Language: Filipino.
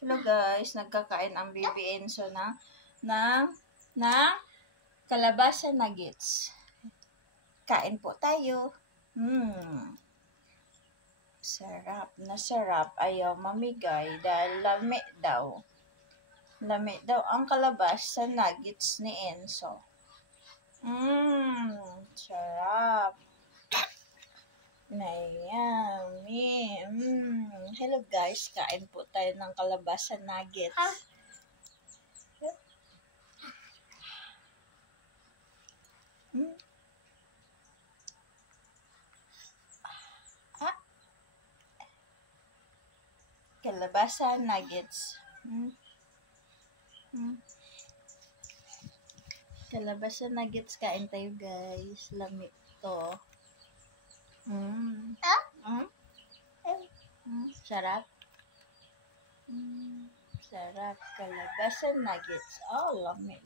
Hello guys, nagkakain ang Baby Enzo ng kalabasa nuggets. Kain po tayo. Sarap na sarap. Ayaw mamigay dahil lami daw. Lami daw ang kalabasa sa nuggets ni Enzo. Sarap. Yummy. Hello guys, kain po tayo ng kalabasa nuggets. Kalabasa nuggets. Kalabasa nuggets, kain tayo guys. Lamig to. Sarap. Sarap. Kalabasa nuggets. Oh, lami.